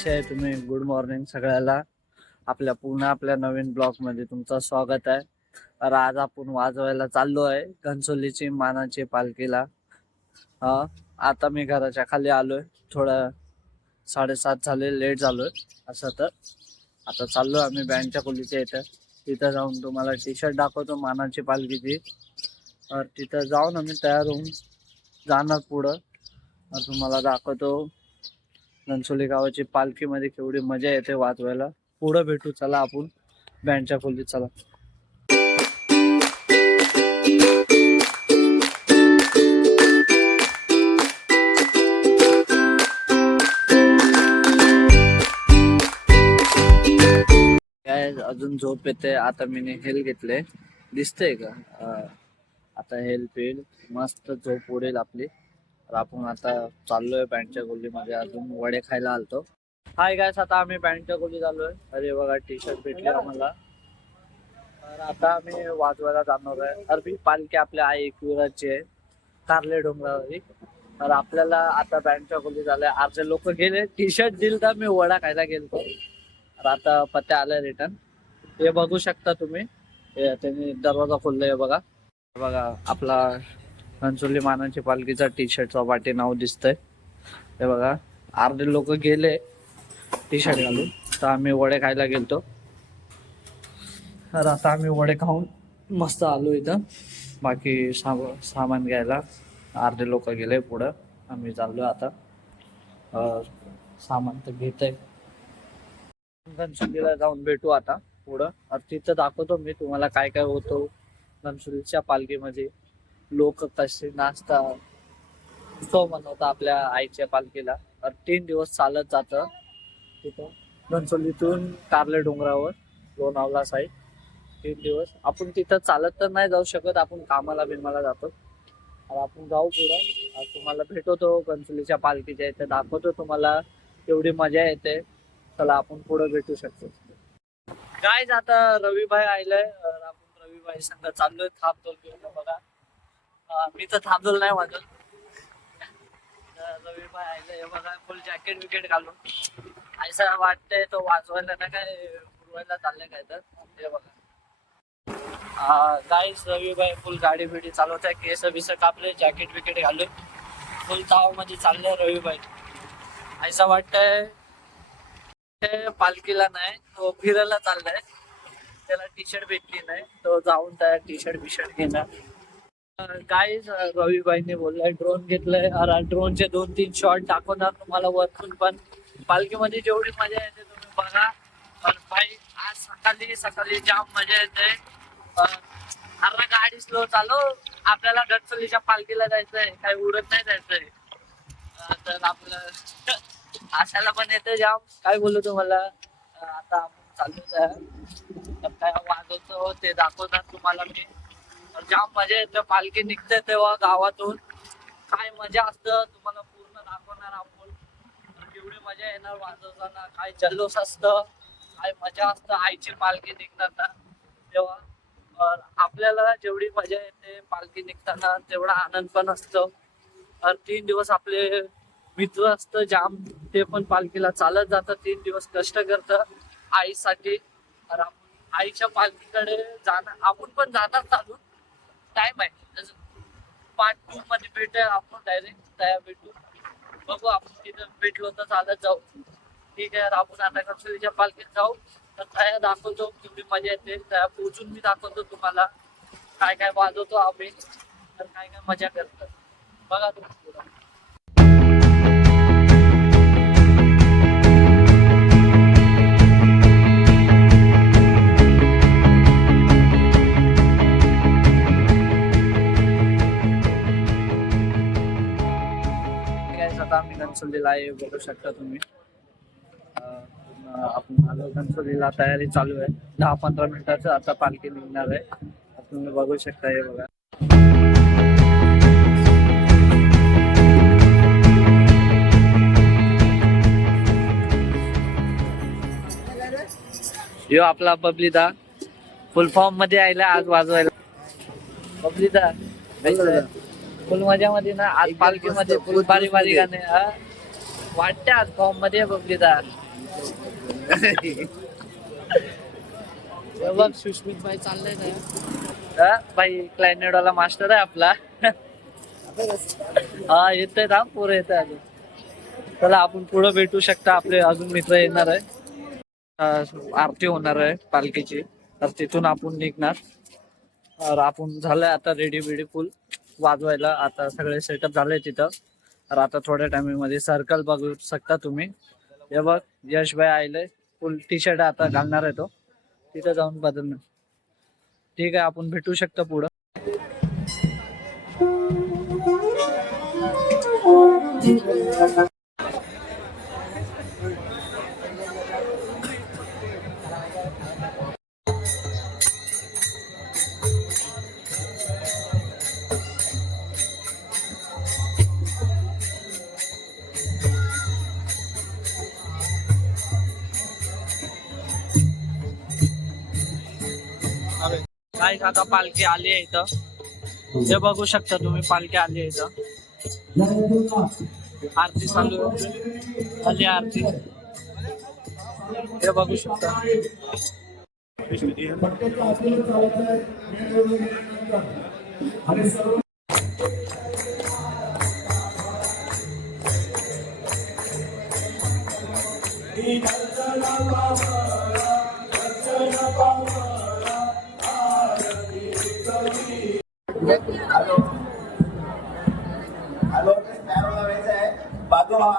कसे आहे तुम्ही? गुड मॉर्निंग सगळ्याला. आपल्या नवीन ब्लॉग मध्ये तुमचं स्वागत आहे. तर आज आपण वाजवायला चाललो आहे घनसोलीची मानाची पालखीला. आता मी घराच्या खाली आलोय. थोडं 7:30 झाले, लेट झालोय. असं तर आता चाललो आम्ही बँडच्या खोलीच्या इथं. तिथं जाऊन तुम्हाला टी शर्ट दाखवतो मानाची पालखीची. तर तिथं जाऊन आम्ही तयार होऊन जाणार पुढं. तुम्हाला दाखवतो घनसोली गावाची पालखीमध्ये केवढी मजा येते वाजवायला. पुढं भेटू, चला आपण बँडच्या खोलीत. चला. काय अजून झोप येते. आता मी हेल घेतले, दिसतंय का? आता हेल पेल मस्त झोप उडेल आपली. तर आपण आता चाललोय बँडच्या खोलीमध्ये. अजून वडे खायला आलतो. हाय गायस, आता आम्ही बँडच्या खोलीत आलोय. अरे बघा, टी शर्ट भेटले आम्हाला. तर आता आम्ही वाजवायला जाणार आहे. अरबी पालखी आपल्या आई एकविराची आहे, कारले डोंगरावरी. तर आपल्याला आता बँडच्या खोलीत आलोय. अर्धे लोक गेले, टी शर्ट दिल तर मी वडा खायला गेलतो. तर आता पत्ते आलाय रिटर्न. हे बघू शकता तुम्ही, त्यांनी दरवाजा खोललाय बघा. बघा आपला घनसोली मानाची पालखीचा टी शर्टचा वाटे नाव दिसतंय. हे बघा, अर्धे लोक गेले टी शर्ट घालून. तर आम्ही वडे खायला गेलतो. तर आता आम्ही वडे खाऊन मस्त आलो इथं. बाकी सामान घ्यायला अर्धे लोक गेले पुढं. आम्ही चाललोय आता. सामान तर घेत आहे. घनसोलीला जाऊन भेटू आता पुढं. तिथं दाखवतो मी तुम्हाला काय काय होतो घनसोलीच्या पालखीमध्ये. लोक कसे नाचतात, उत्सव मनवतात आपल्या आईच्या पालखीला. 3 दिवस चालत जातं तिथं घनसोलीतून कारले डोंगरावर लोणावळा साईड. 3 दिवस आपण तिथं चालत तर नाही जाऊ शकत, आपण कामाला बिमाला जातो. आपण जाऊ पुढं. तुम्हाला भेटवतो घनसोलीच्या पालखीच्या इथे, दाखवतो तुम्हाला एवढी मजा येते. चला आपण पुढं भेटू शकतो. काय आता रविभाई आयलाय. आपण रविभाई संग चाललोय. थांबतो घेऊन बघा. मी तर थांबलो नाही वाजत. रविभाई आयलाय बघा, फुल जॅकेट विकेट घालून. असं वाटतंय तो वाजवायला ना काय उडवायला चाललंय काय तर. हे बघा गाईस, रविभाई फुल गाडी बिडी चालवत आहे. केस बिस कापले, जॅकेट विकेट घालून फुल ताव मध्ये चाललंय रविभाई. असं वाटतंय ते पालखीला नाही, तो फिरायला चाललाय. त्याला टी शर्ट भेटली नाही, तो जाऊन त्या टी शर्ट बिशर्ट घेणार. गाईस, रविभाईने बोललाय ड्रोन घेतलाय. ड्रोनचे 2-3 शॉट दाखवणार तुम्हाला वरतून. पण पालखीमध्ये जेवढी मजा येते तुम्ही बघा. भाई आज सकाळी जाम मजा येते. अरे गाडी स्लो चालव, आपल्याला घनसोलीच्या पालखीला जायचंय, काही उडत नाही जायचंय. तर आपलं असायला पण येतं जाम. काय बोलू तुम्हाला. आता आपण चालू काय वाजवतो ते दाखवणार तुम्हाला मी. जाम मजा येते पालखी निघते तेव्हा गावातून. काय मजा असतं तुम्हाला पूर्ण दाखवणार आपण. केवढी मजा येणार वाजवताना, काय जल्लोष असतं, काय मजा असतं आईची पालखी निघताना तेव्हा. आपल्याला जेवढी मजा येते पालखी निघताना, तेवढा आनंद पण असतो. 3 दिवस आपले मित्र असतं जाम, ते पण पालखीला चालत जातं. 3 दिवस कष्ट करतं आईसाठी. तर आपण आईच्या पालखीकडे जाणार, आपण पण जाणार चालून. टाइम आहे, पार्ट 2 मध्ये भेटूया आपण डायरेक्ट. त्या भेटू, बघू आपण तिथं भेटलो तर चालत जाऊ. ठीक आहे, आपण आता घनसोलीच्या पालखीत जाऊ. तर त्या दाखवतो केवढी मजा येते. त्या पोचून मी दाखवतो तुम्हाला काय काय वाजवतो आम्ही, तर काय काय मजा करतो बघा तुम्ही पुढं. आता आम्ही घनसोलीला आहे, बघू शकता तुम्ही. आपण आलो घनसोलीला, तयारी चालू आहे. 10-15 मिनिटाचं आता पालखी निघणार आहे. तुम्ही बघू शकता. हे बघा, यो आपला बबलीदा फुल फॉर्म मध्ये आयला आज वाजवायला. बबलीदा फुल मजा मध्ये ना आज पालखी मध्ये. फुल बारी बारी गाणे वाटते आज फॉर्म मध्ये बबलीदा. बघ सुष्मित भाई चाललंय ना भाई क्लायनेटवाला मास्टर आहे आपला. हा येतोय ना पोरं येत अजून. चला आपण पुढे भेटू शकता, आपले अजून मित्र येणार आहे. आरती होणार आहे पालखीची, तर तिथून आपण निघणार. तर आपण झालंय आता रेडी बिडी फुल वाजवायला. आता सगळे सेटअप झाले तिथं. तर आता थोड्या टायमिंग मध्ये सर्कल बघू शकता तुम्ही. हे बघ यश भाई आले, फुल टी शर्ट आता घालणार आहे तो, तिथं जाऊन बदलणार. ठीक आहे आपण भेटू शकता पुढं. काय आता पालखी आली आहे इथं, हे बघू शकता तुम्ही. पालखी आली आहे इथं, आरती चालू आली आरती, हे बघू शकता. हॅलो स्पॅरो लावायचं आहे बाजूला.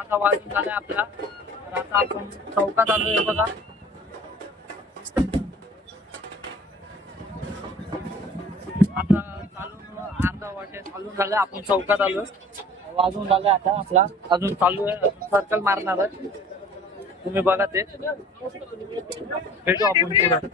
आता वाजून झालाय आपला. तर आता आपण चौकात आलोय बघा. आता चालून अर्धा वाटे चालून झालं, आपण चौकात आलोय. वाजून झालंय आता आपला, अजून चालू आहे, सर्कल मारणार आहे. तुम्ही बघा ते. भेटू आपण पुढे.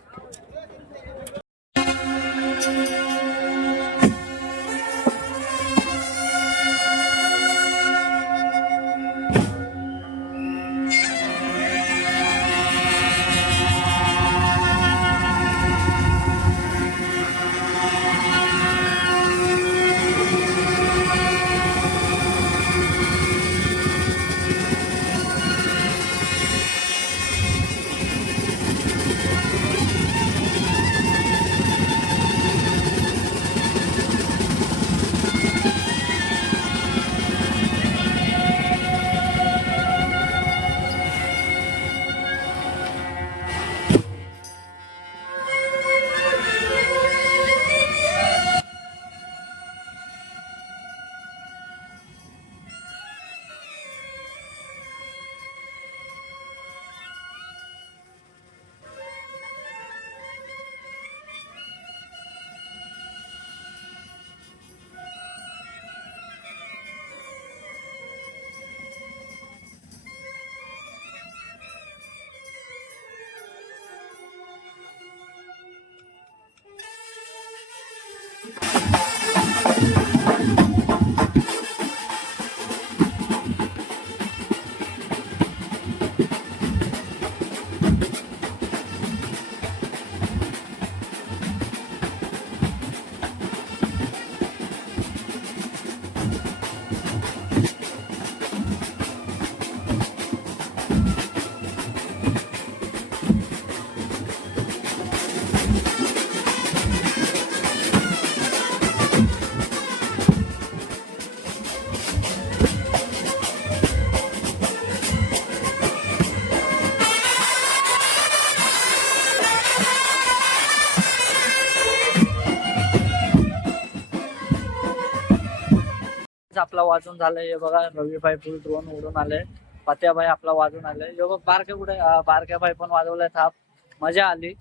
आपला वाजून झालाय. हे बघा रवीभाई फुल ड्रोन उडून आले. पत्याभाई आपला वाजून आले. हे बघ बारके कुठे बारक्याभाई पण वाजवलाय थाप. मजा आली.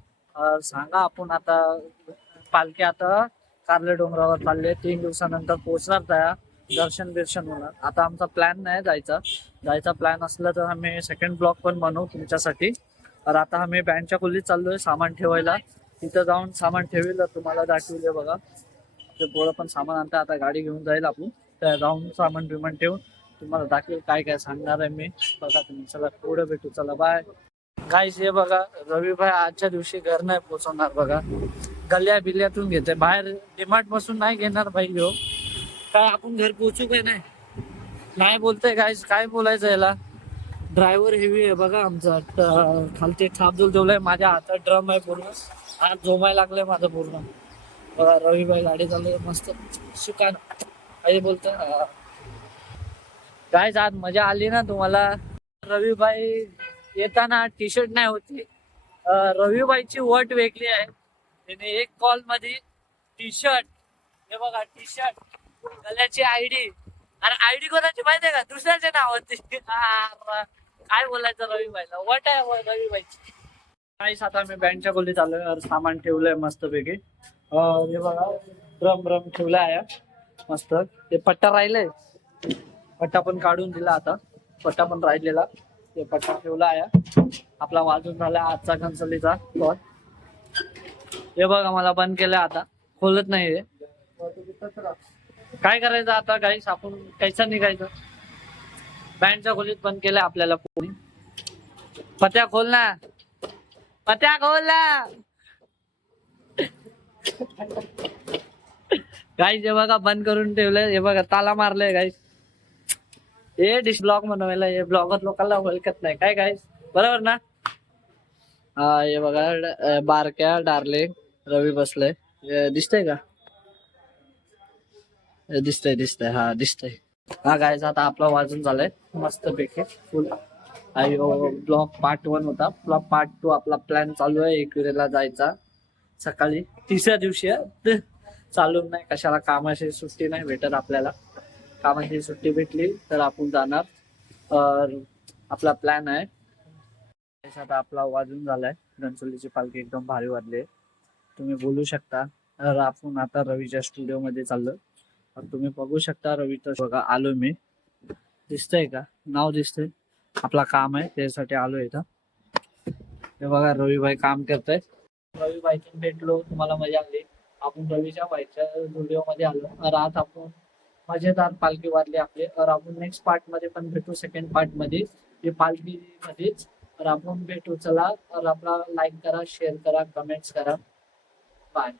सांगा आपण आता पालखी आता कारले डोंगरावर चालले. 3 दिवसानंतर पोहोचणार त्या दर्शन बिर्शन होणार. आता आमचा प्लॅन नाही जायचा प्लॅन असला तर आम्ही सेकंड ब्लॉक पण बनवू तुमच्यासाठी. तर आता आम्ही बँडच्या खोलीत चाललोय सामान ठेवायला. तिथं जाऊन सामान ठेवलं तुम्हाला दाखवले बघा. ते पोरं पण सामान आणता. आता गाडी घेऊन जाईल आपण. त्या जाऊन सामान बिमान ठेवून तुम्हाला दाखवेल काय काय सांगणार आहे मी. बघा तुम्ही. चला पुढे भेटू. चला बाय गाईस. हे बघा रवीभाई आजच्या दिवशी घर नाही पोहोचवणार बघा. गल्ल्या बिल्ल्यातून घेते बाहेर. डिमार्ट पासून नाही घेणार भाई घेऊ. काय आपण घर पोहोचू काय नाही बोलतोय गाईस. काय बोलायचं याला. ड्रायव्हर हेवी आहे बघा आमचा. खालती थापदूल ठेवलाय. माझ्या हातात ड्रम आहे पूर्ण. हात झोमायला लागलाय माझं पूर्ण. बघा रवीभाई गाडी चालू मस्त सुकान काही बोलतोय. काय आज मजा आली ना तुम्हाला. रवीभाई येताना टी शर्ट नाही होती. रवीभाईची वट वेगळी आहे. त्याने एक कॉल मध्ये टी शर्ट. हे बघा टी शर्ट गल्याची आयडी. अरे आयडी कोणाची माहिती आहे का. दुसऱ्याचे नाव होते. काय बोलायचं रवीभाईला. वट आहे रवीभाईची. काहीच आता मी बँडच्या खोलीत आलोय. सामान ठेवलंय मस्त पैकी. हे बघा ड्रम ठेवला आहे मस्त. ते पट्टा राहिलंय. पट्टा पण काढून दिला आता. पट्टा पण राहिलेला. ते पट्टा ठेवला आहे. आपला वाजून झाला आजचा कंसलीचा कॉल. हे बघा मला बंद केलं आता. खोलत नाही. काय करायचं आता गाईस. आपण कैसा निघायचं. बँडच्या खोलीत बंद केलंय आपल्याला कोणी. पत्या खोल ना. पत्या खोल ना. गाईस हे बघा बंद करून ठेवलंय. हे बघा ताला मारलंय गाईस. हे डिश ब्लॉग बनवायला. हे ब्लॉगर लोकांना ओळखत नाही काय गाईस. बरोबर ना. हा हे बघा बारक्या डार्लिंग रवी बसलंय. दिसतंय का. दिसतंय हा दिसतंय. हा गाईस आता आपला वाजून झालाय मस्त पैकी फुल. ब्लॉग पार्ट 1 होता. ब्लॉग पार्ट 2 आपला प्लॅन चालू आहे एकविरेला जायचा. सकाळी 3ऱ्या दिवशी चालून नाही कशाला. कामाची सुट्टी नाही भेटत आपल्याला. कामाची सुट्टी भेटली तर आपण जाणार. आपला प्लॅन आहे. आता आपला वाजून झालाय. घनसोलीची पालखी एकदम भारी वाजली. तुम्ही बोलू शकता. तर आपण आता रवीच्या स्टुडिओ मध्ये चाललो. तुम्ही बघू शकता रवीचं बघा आलो मी. दिसतंय का नाव दिसतंय. आपला काम आहे त्यासाठी आलो इथं. हे बघा रवीभाई काम करताय. रवीभाईतून भेटलो तुम्हाला मजा आली. आपण रवीच्या बाईच्या स्टुडिओ मध्ये आलो. तर आज आपण मजेदार पालखी वाजली आपली. तर आपण नेक्स्ट पार्ट मध्ये पण भेटू. सेकंड पार्ट मध्ये हे पालखी मध्येच. तर आपण भेटू. चला तर आपला लाईक करा शेअर करा कमेंट्स करा. बाय.